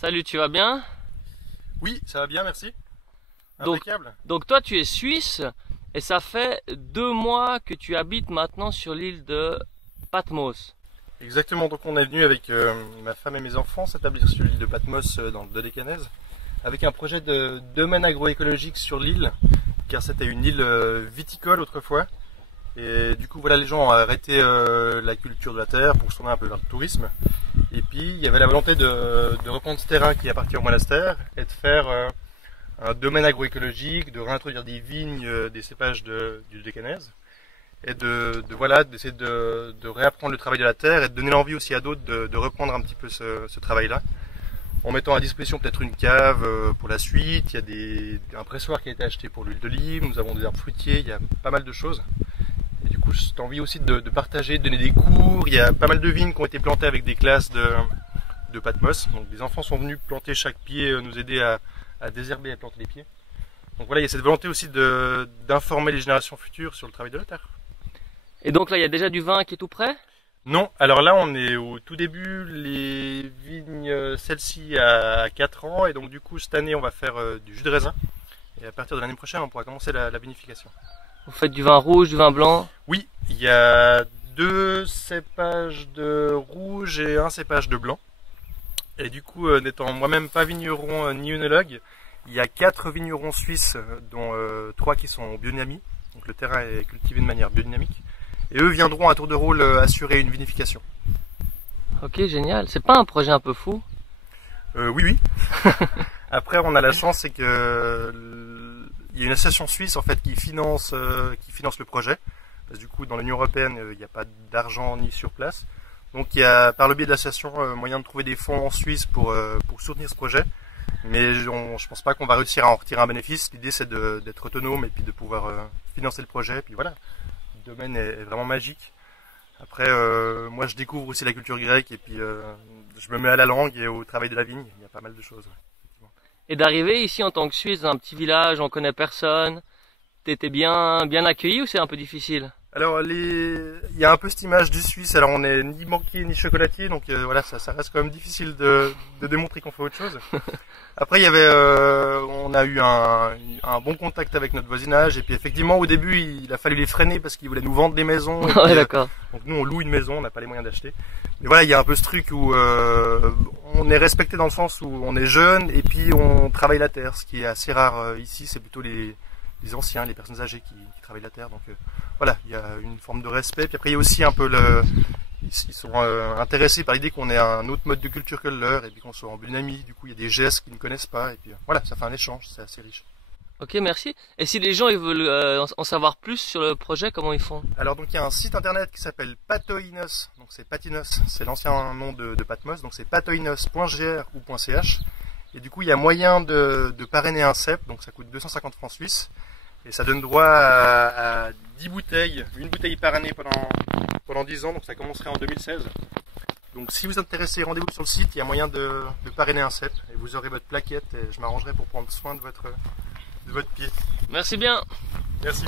Salut, tu vas bien? Oui, ça va bien, merci. Donc, Impeccable. donc toi tu es suisse et ça fait 2 mois que tu habites maintenant sur l'île de Patmos. Exactement, donc on est venu avec ma femme et mes enfants s'établir sur l'île de Patmos dans le Dodécanèse avec un projet de domaine agroécologique sur l'île car c'était une île viticole autrefois et du coup voilà les gens ont arrêté la culture de la terre pour se tourner un peu vers le tourisme et puis il y avait la volonté de reprendre ce terrain qui appartient au monastère et de faire un domaine agroécologique, de réintroduire des vignes, des cépages du Dodécanèse et voilà d'essayer de réapprendre le travail de la terre et de donner l'envie aussi à d'autres de reprendre un petit peu ce travail-là en mettant à disposition peut-être une cave pour la suite. Il y a un pressoir qui a été acheté pour l'huile d'olive, nous avons des arbres fruitiers, il y a pas mal de choses. Et du coup, j'ai envie aussi de partager, de donner des cours. Il y a pas mal de vignes qui ont été plantées avec des classes de Patmos. Donc des enfants sont venus planter chaque pied, nous aider à désherber et à planter les pieds. Donc voilà, il y a cette volonté aussi d'informer les générations futures sur le travail de la terre. Et donc là il y a déjà du vin qui est tout prêt? Non, alors là on est au tout début, les vignes, celle-ci a 4 ans et donc du coup cette année on va faire du jus de raisin et à partir de l'année prochaine on pourra commencer la vinification. Vous faites du vin rouge, du vin blanc? Oui, il y a 2 cépages de rouge et un cépage de blanc et du coup n'étant moi-même pas vigneron ni œnologue, il y a 4 vignerons suisses dont 3 qui sont biodynamiques, donc le terrain est cultivé de manière biodynamique. Et eux viendront à tour de rôle assurer une vinification. Ok, génial. C'est pas un projet un peu fou? Oui, oui. Après, on a la chance, c'est que il y a une association suisse en fait qui finance le projet. Parce que du coup, dans l'Union européenne, il n'y a pas d'argent ni sur place. Donc, il y a par le biais de l'association moyen de trouver des fonds en Suisse pour soutenir ce projet. Mais je pense pas qu'on va réussir à en retirer un bénéfice. L'idée, c'est d'être autonome et puis de pouvoir financer le projet. Et puis voilà. Le domaine est vraiment magique. Après, moi je découvre aussi la culture grecque et puis je me mets à la langue et au travail de la vigne. Il y a pas mal de choses. Et d'arriver ici en tant que Suisse dans un petit village, on connaît personne, t'étais bien accueilli ou c'est un peu difficile? Alors, il y a un peu cette image du Suisse. Alors, on n'est ni banquier ni chocolatier, donc voilà, ça reste quand même difficile de démontrer qu'on fait autre chose. Après, on a eu un bon contact avec notre voisinage, et puis effectivement, au début, il a fallu les freiner parce qu'ils voulaient nous vendre des maisons. Et Ouais, puis, d'accord. donc nous, on loue une maison, on n'a pas les moyens d'acheter. Mais voilà, il y a un peu ce truc où on est respecté dans le sens où on est jeune et puis on travaille la terre. Ce qui est assez rare ici, c'est plutôt les anciens, les personnes âgées qui travaillent la terre. Donc voilà, il y a une forme de respect. Puis après, il y a aussi un peu ils sont intéressés par l'idée qu'on ait un autre mode de culture que le leur et puis qu'on soit en biodynamie. Du coup, il y a des gestes qu'ils ne connaissent pas et puis voilà, ça fait un échange, c'est assez riche. Ok, merci. Et si les gens ils veulent en savoir plus sur le projet, comment ils font? Alors donc il y a un site internet qui s'appelle Patoinos, donc c'est Patinos, c'est l'ancien nom de Patmos, donc c'est patoinos.gr ou .ch. Et du coup il y a moyen de parrainer un cep, donc ça coûte 250 francs suisses. Et ça donne droit à 10 bouteilles, une bouteille par année pendant 10 ans, donc ça commencerait en 2016. Donc si vous êtes intéressé, rendez-vous sur le site, il y a moyen de parrainer un cep et vous aurez votre plaquette et je m'arrangerai pour prendre soin de votre pied. Merci bien. Merci.